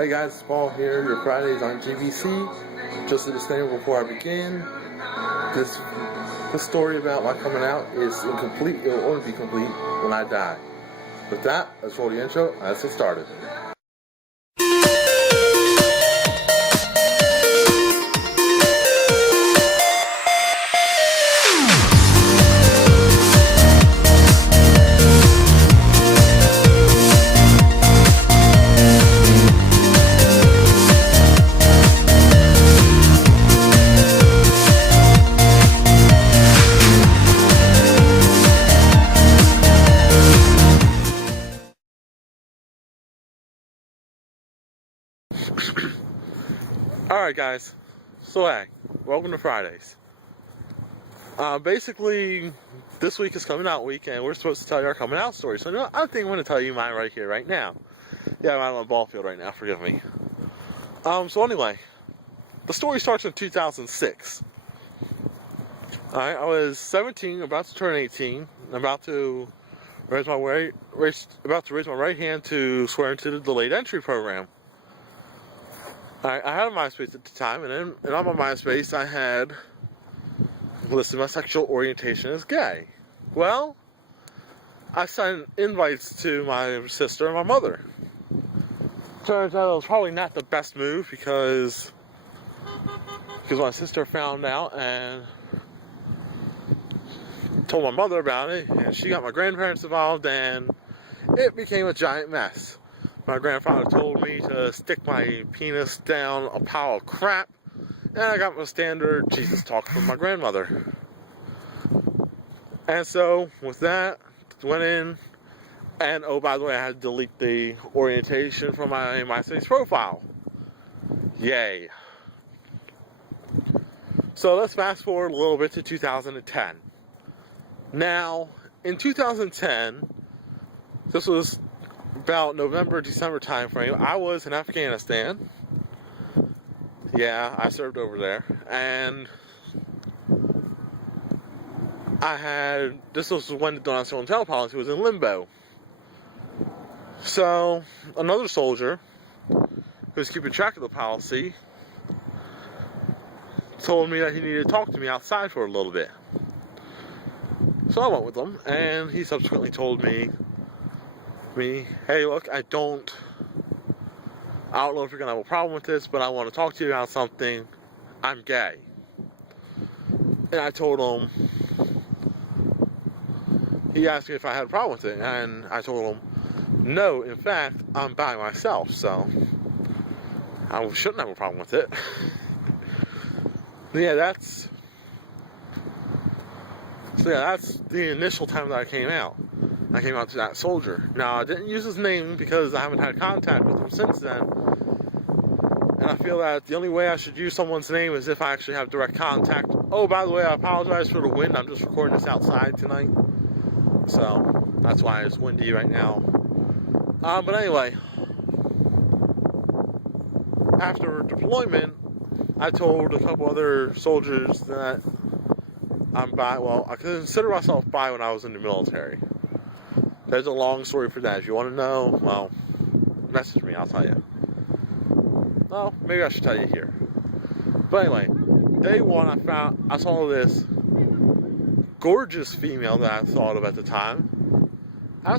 Hey guys, it's Paul here, your Fridays on GBC. Just a disclaimer before I begin, this story about my coming out is incomplete. It will only be complete when I die. With that, let's roll the intro and let's get started. Alright guys, so hey, welcome to Fridays. Basically, this week is coming out week and we're supposed to tell you our coming out story. So I think I'm going to tell you mine right here, right now. Yeah, I'm out on the ball field right now, forgive me. So anyway, the story starts in 2006. Alright, I was 17, about to turn 18, about to raise my right hand to swear into the delayed entry program. I had a MySpace at the time, and on my MySpace I had listed my sexual orientation as gay. Well, I sent invites to my sister and my mother. Turns out it was probably not the best move because my sister found out and told my mother about it, and she got my grandparents involved, and it became a giant mess. My grandfather told me to stick my penis down a pile of crap, and I got my standard Jesus talk from my grandmother. And so, with that, went in, and oh, by the way, I had to delete the orientation from my MySpace profile. Yay. So let's fast forward a little bit to 2010. Now, in 2010, this was about November, December time frame, I was in Afghanistan. Yeah, I served over there. And this was when the do not show and tell policy was in limbo. So, another soldier who was keeping track of the policy told me that he needed to talk to me outside for a little bit. So I went with him, and he subsequently told me, hey, look, I don't know if you're gonna have a problem with this, but I want to talk to you about something. I'm gay. And I told him, he asked me if I had a problem with it, and I told him, no, in fact, I'm by myself, so I shouldn't have a problem with it. Yeah, that's the initial time that I came out. I came out to that soldier. Now, I didn't use his name because I haven't had contact with him since then. And I feel that the only way I should use someone's name is if I actually have direct contact. Oh, by the way, I apologize for the wind. I'm just recording this outside tonight. So, that's why it's windy right now. But anyway, after deployment, I told a couple other soldiers that I'm bi. Well, I consider myself bi when I was in the military. There's a long story for that. If you want to know, well, message me, I'll tell you. Well, maybe I should tell you here. But anyway, day one, I saw this gorgeous female that I thought of at the time. I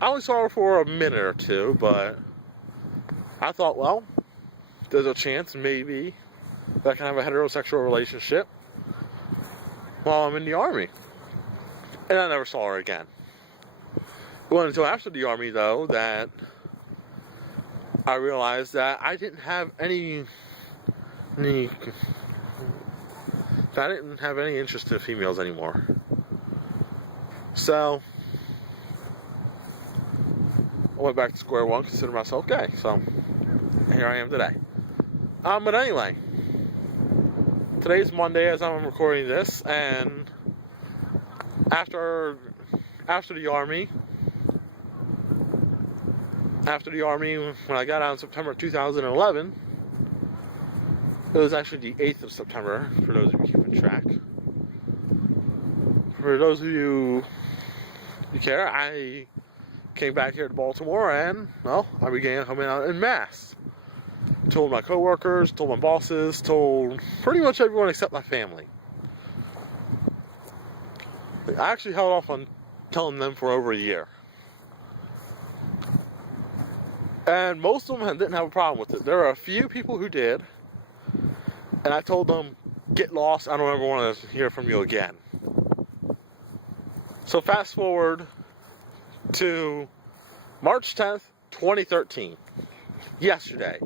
only saw her for a minute or two, but I thought, well, there's a chance maybe that I can have a heterosexual relationship while I'm in the Army. And I never saw her again. It wasn't until after the Army, though, that I realized that I didn't have any interest in females anymore. So I went back to square one, considered myself gay. So here I am today. But anyway, today's Monday as I'm recording this, and after the Army, when I got out in September 2011, it was actually the 8th of September, for those of you keeping track. For those of you who care, I came back here to Baltimore and, well, I began coming out en masse. told my coworkers, told my bosses, told pretty much everyone except my family. I actually held off on telling them for over a year. And most of them didn't have a problem with it. There are a few people who did. And I told them, get lost, I don't ever want to hear from you again. So fast forward to March 10th, 2013. Yesterday.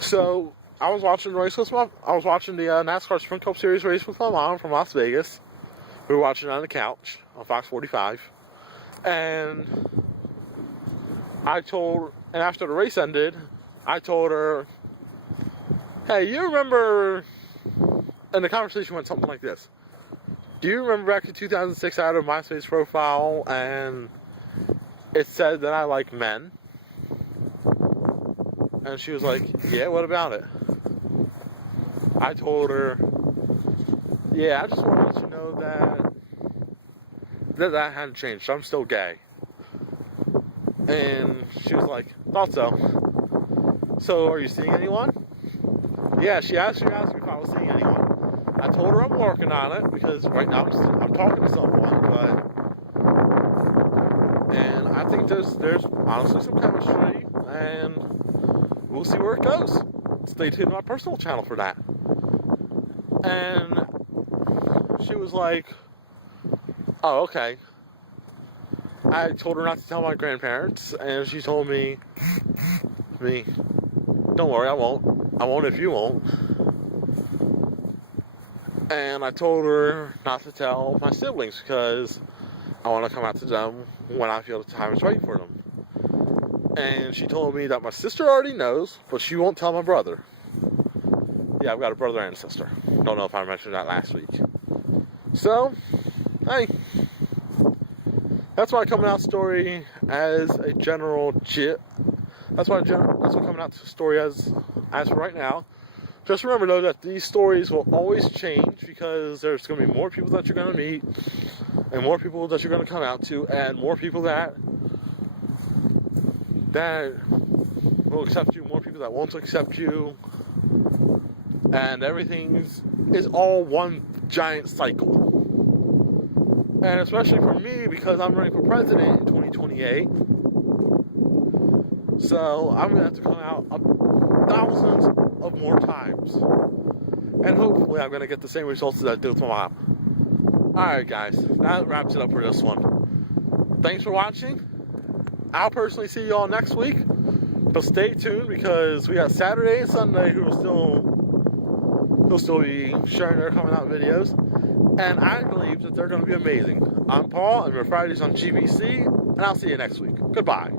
So I was watching the NASCAR Sprint Cup Series race with my mom from Las Vegas. We were watching it on the couch on Fox 45. And after the race ended, I told her, hey, you remember, and the conversation went something like this. Do you remember back in 2006 I had a MySpace profile and it said that I like men? And she was like, yeah, what about it? I told her, yeah, I just want to let you know that hadn't changed. I'm still gay. And she was like, thought so. So, are you seeing anyone? Yeah, she actually asked me if I was seeing anyone. I told her I'm working on it because right now I'm talking to someone, and I think there's honestly some chemistry, and we'll see where it goes. Stay tuned to my personal channel for that. And she was like, oh, okay. I told her not to tell my grandparents, and she told me, don't worry, I won't if you won't. And I told her not to tell my siblings because I want to come out to them when I feel the time is right for them. And she told me that my sister already knows, but she won't tell my brother. Yeah, I've got a brother and a sister. Don't know if I mentioned that last week. So, hey. That's my coming out story as a general That's what coming out story as for right now. Just remember though that these stories will always change because there's going to be more people that you're going to meet, and more people that you're going to come out to, and more people that will accept you, more people that won't accept you, and everything is all one giant cycle. And especially for me, because I'm running for president in 2028, so I'm going to have to come out thousands of more times. And hopefully I'm going to get the same results that I did with my mom. Alright guys, that wraps it up for this one. Thanks for watching. I'll personally see you all next week. But stay tuned because we got Saturday and Sunday who will still be sharing their coming out videos. And I believe that they're going to be amazing. I'm Paul, and we're Fridays on GBC, and I'll see you next week. Goodbye.